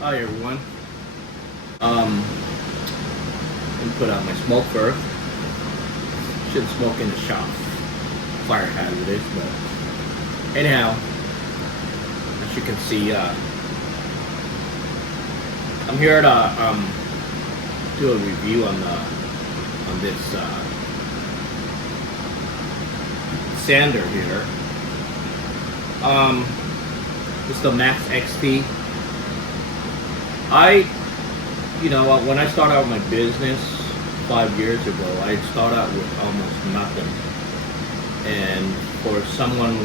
Hi everyone. Let me put out my smoke first. Shouldn't smoke in the shop. Fire hazard is, but anyhow, as you can see, I'm here to do a review on this sander here. It's the MaxXT. When I started out my business 5 years ago, I started out with almost nothing. And for someone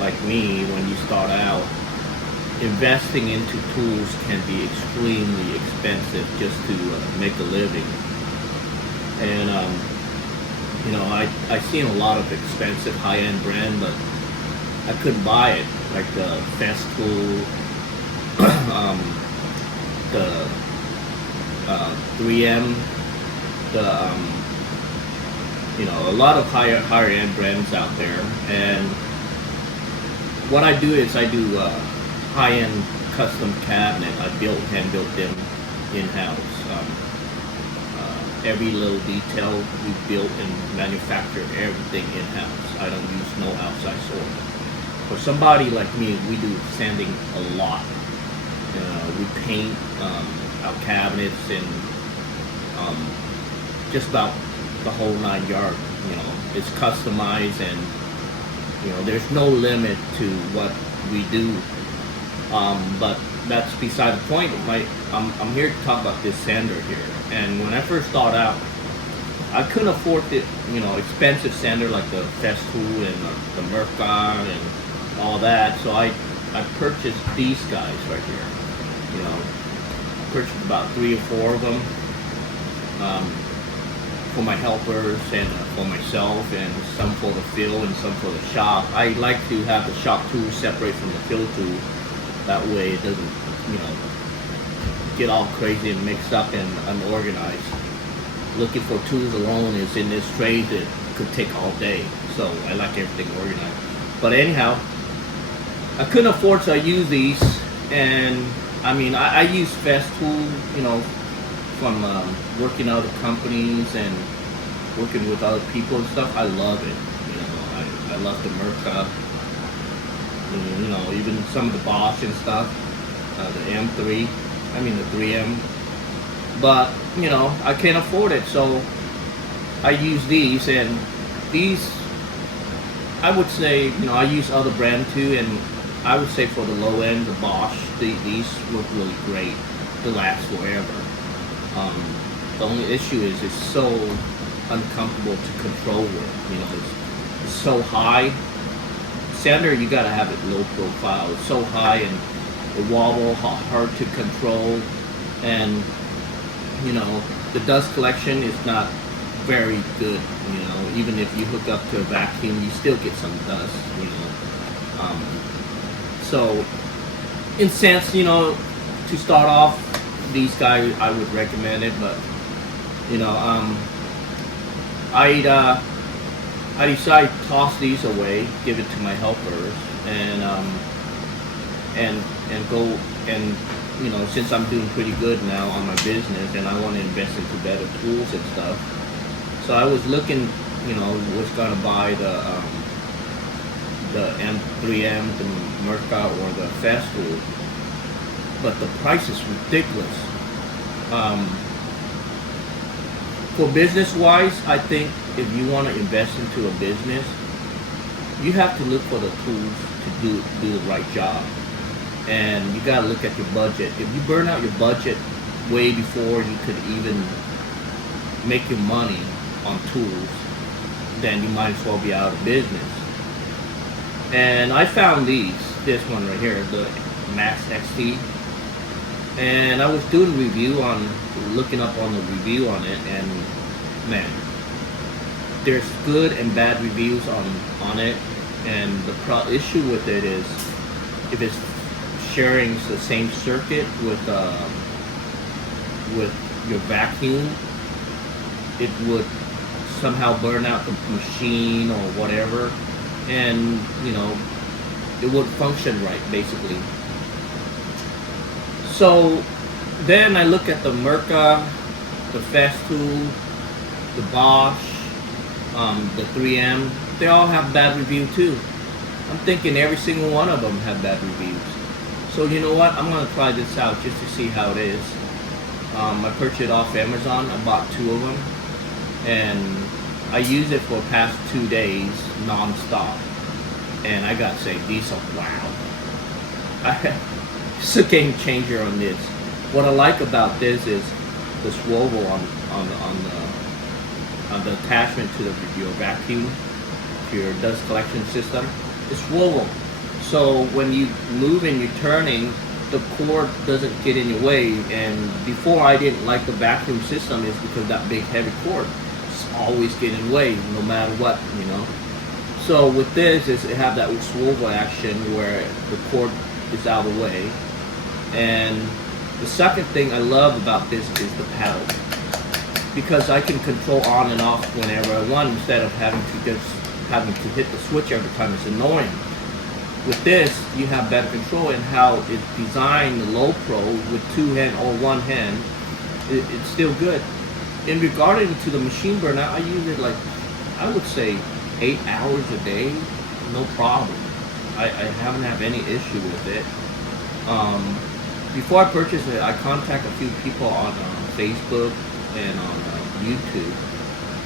like me, when you start out, investing into tools can be extremely expensive just to make a living. And I seen a lot of expensive high-end brand, but I couldn't buy it, like the Festool, the 3M, a lot of higher end brands out there. And what I do is I do high end custom cabinet. I hand built them in house. Every little detail we built and manufacture everything in house. I don't use no outside source. For somebody like me, we do sanding a lot. We paint our cabinets and just about the whole 9 yards. It's customized, and there's no limit to what we do. But that's beside the point. I'm here to talk about this sander here. And when I first started out, I couldn't afford the expensive sander like the Festool and the Merca and all that. So I purchased these guys right here. Purchased about 3 or 4 of them for my helpers and for myself, and some for the field and some for the shop. I like to have the shop tool separate from the field tool. That way it doesn't, get all crazy and mixed up and unorganized. Looking for tools alone is in this trade that could take all day. So I like everything organized. But anyhow, I couldn't afford, so I use these. And I use Festool, from working out of companies and working with other people and stuff. I love it. I love the Merca. Even some of the Bosch and stuff, the M3, the 3M. But, I can't afford it, so I use these. And these, I would say, I use other brand too, and I would say for the low end, the Bosch, these work really great. They last forever. The only issue is it's so uncomfortable to control with. It's so high. Sander, you gotta have it low profile. It's so high and it wobble, hard to control, and the dust collection is not very good. Even if you hook up to a vacuum, you still get some dust. So, in sense, to start off, these guys I would recommend it, but I decided to toss these away, give it to my helpers, and go and since I'm doing pretty good now on my business and I want to invest into better tools and stuff, so I was looking, was gonna buy the M3M, the Merca, or the Festool, but the price is ridiculous. For business-wise, I think if you want to invest into a business, you have to look for the tools to do the right job, and you got to look at your budget. If you burn out your budget way before you could even make your money on tools, then you might as well be out of business. And I found this one right here, the MaxXT, and I was doing looking up on the review on it, and man, there's good and bad reviews on it, and the issue with it is if it's sharing the same circuit with your vacuum, it would somehow burn out the machine or whatever, and it would function right, basically. So Then I look at the Merca, the Festool, the Bosch, the 3M. They all have bad review too. I'm thinking every single one of them have bad reviews. So you know what? I'm gonna try this out just to see how it is. I purchased it off Amazon. I bought 2 of them, and I used it for the past 2 days non-stop. And I gotta say, these are wow. It's a game changer on this. What I like about this is the swivel on the attachment to your vacuum, to your dust collection system. It's swivel. So when you move and you're turning, the cord doesn't get in your way. And before I didn't like the vacuum system is because that big heavy cord just always get in the way no matter what, you know. So with this is it have that swivel action where the cord is out of the way. And the second thing I love about this is the pedal, because I can control on and off whenever I want instead of having to hit the switch every time. It's annoying. With this, you have better control in how it's designed. The Low Pro with 2 hand or 1 hand, it's still good. In regarding to the machine burnout, I use it like, I would say 8 hours a day, no problem. I haven't had any issue with it. Before I purchased it, I contacted a few people on Facebook and on YouTube,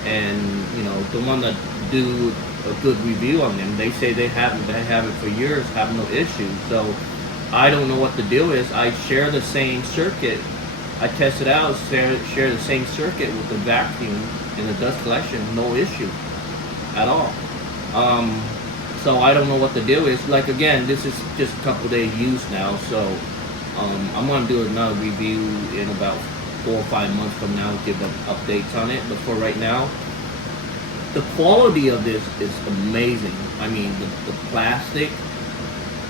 and you know, the one that do a good review on them, they say they have it for years, have no issues. So I don't know what the deal is. I share the same circuit. I test it out, share the same circuit with the vacuum and the dust collection, no issue at all. So I don't know what the deal is. Like again, this is just a couple days use now, so I'm gonna do another review in about 4 or 5 months from now, give them updates on it. But for right now, the quality of this is amazing. I mean, the plastic,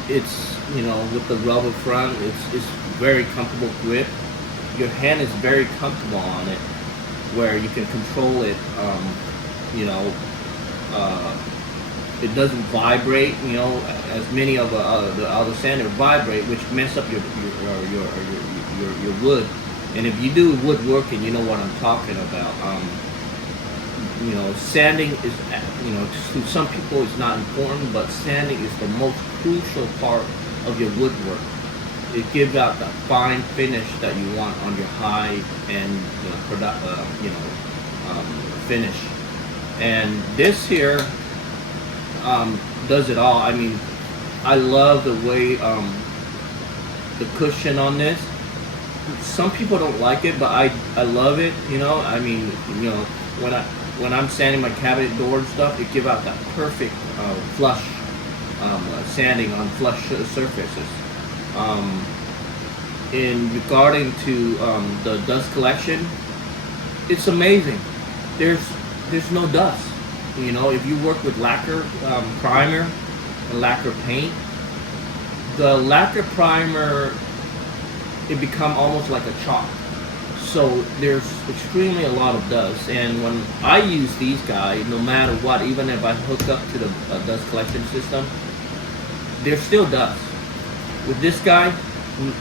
it's, you know, with the rubber front, it's very comfortable grip. Your hand is very comfortable on it, where you can control it. You know, it doesn't vibrate. You know, as many of the other sanders vibrate, which mess up your wood. And if you do woodworking, you know what I'm talking about. You know, sanding is, you know, to some people it's not important, but sanding is the most crucial part of your woodwork. It gives out that fine finish that you want on your high end, finish. And this here does it all. I mean, I love the way the cushion on this. Some people don't like it, but I love it. You know, I mean, you know, when I'm sanding my cabinet door and stuff, it gives out that perfect flush sanding on flush surfaces. In regarding to the dust collection, it's amazing. There's no dust. You know, if you work with lacquer primer and lacquer paint, the lacquer primer, it become almost like a chalk. So there's extremely a lot of dust, and when I use these guys, no matter what, even if I hook up to the dust collection system, there's still dust. With this guy,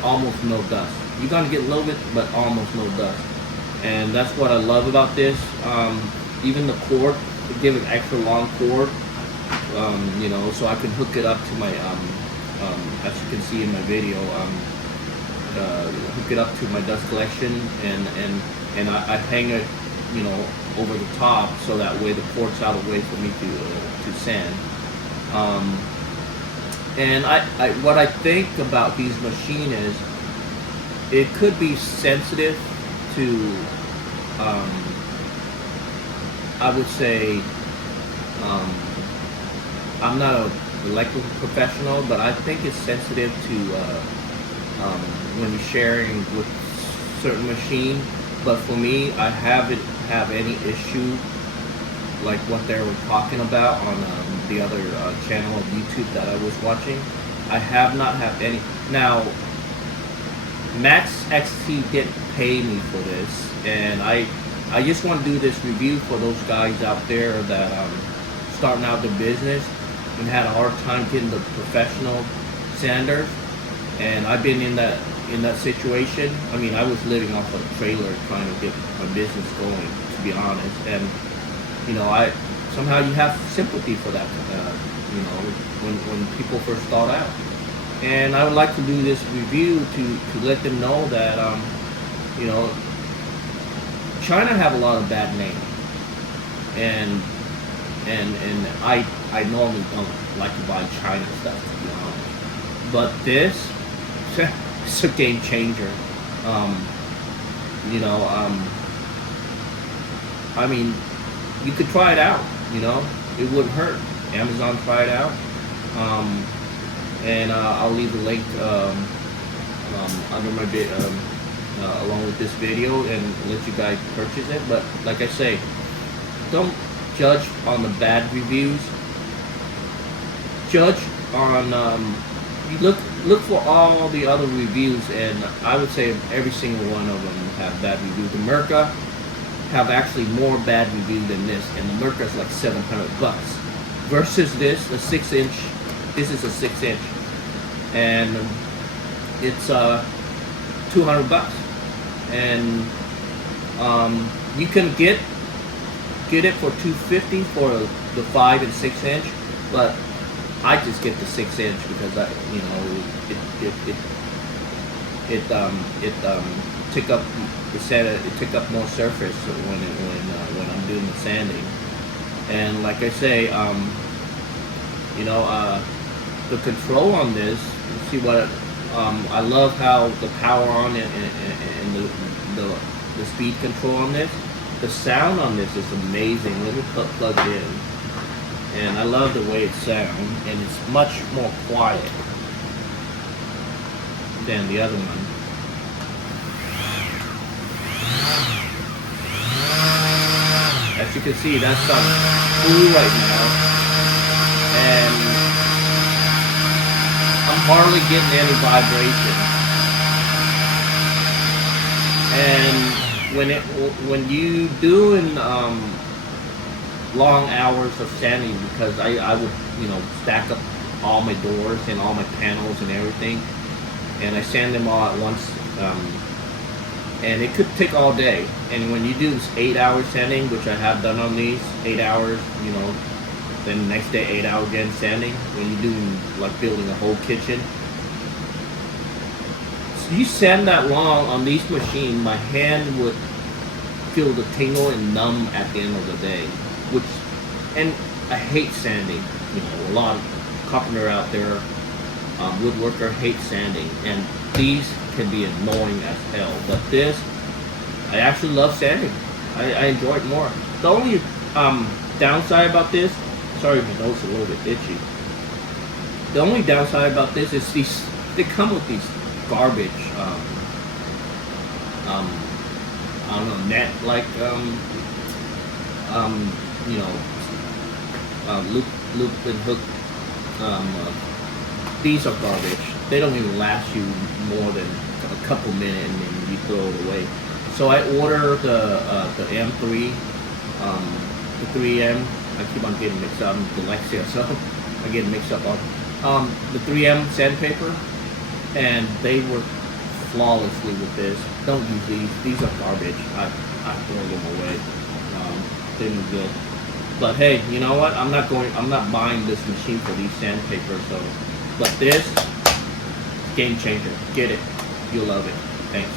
almost no dust. You're gonna get a little bit, but almost no dust. And that's what I love about this. Even the cord, they give an extra long cord, you know, so I can hook it up to my, as you can see in my video, hook it up to my dust collection, and I hang it, you know, over the top, so that way the cord's out of the way for me to sand. And what I think about these machines is it could be sensitive to, I would say, I'm not an electrical professional, but I think it's sensitive to when you're sharing with certain machine. But for me, I haven't have any issue like what they were talking about on the other channel of YouTube that I was watching. I have not had any. Now, MaxXT didn't pay me for this, and I just want to do this review for those guys out there that starting out the business and had a hard time getting the professional sanders. And I've been in that in that situation. I mean, I was living off a trailer trying to get my business going, to be honest. And you know, I somehow you have sympathy for that. You know, when people first start out. And I would like to do this review to let them know that you know, China have a lot of bad name, and I normally don't like to buy China stuff, to be honest. But this, it's a game changer. You know, I mean, you could try it out. You know, it wouldn't hurt. Amazon, try it out. And I'll leave the link under my along with this video, and let you guys purchase it. But like I say, don't judge on the bad reviews. Judge on you look for all the other reviews, and I would say every single one of them have bad reviews. The Merca have actually more bad reviews than this, and the Merca is like $700 versus this, the 6-inch. This is a 6-inch, and it's $200, and you can get it for $250 for the 5 and 6-inch, but I just get the 6-inch because you know, it took up the sand. It took up more surface when I'm doing the sanding, and like I say, you know, the control on this. You see what I love how the power on it and the speed control on this. The sound on this is amazing. Let me plug it in. And I love the way it sounds, and it's much more quiet than the other one. As you can see, that's on blue right now, and I'm hardly getting any vibration. And when you doing long hours of sanding, because I would, you know, stack up all my doors and all my panels and everything, and I sand them all at once, and it could take all day. And when you do this 8-hour sanding, which I have done on these, 8 hours, you know, then the next day 8 hours again sanding, when you're doing like building a whole kitchen, so you sand that long on these machines, my hand would feel the tingle and numb at the end of the day. And I hate sanding. You know, a lot of carpenter out there, woodworker, hate sanding, and these can be annoying as hell. But this, I actually love sanding. I enjoy it more. The only downside about this, sorry, my nose is a little bit itchy. The only downside about this is they come with these garbage, I don't know, net like you know, loop and hook. These are garbage. They don't even last you more than a couple minutes, and then you throw it away. So I order the M3, the 3M. I keep on getting mixed up. I'm dyslexia, so I get mixed up on the 3M sandpaper, and they work flawlessly with this. Don't use these. These are garbage. I throw them away. They were good. But hey, you know what? I'm not buying this machine for these sandpaper. So, but this, game changer. Get it. You'll love it. Thanks.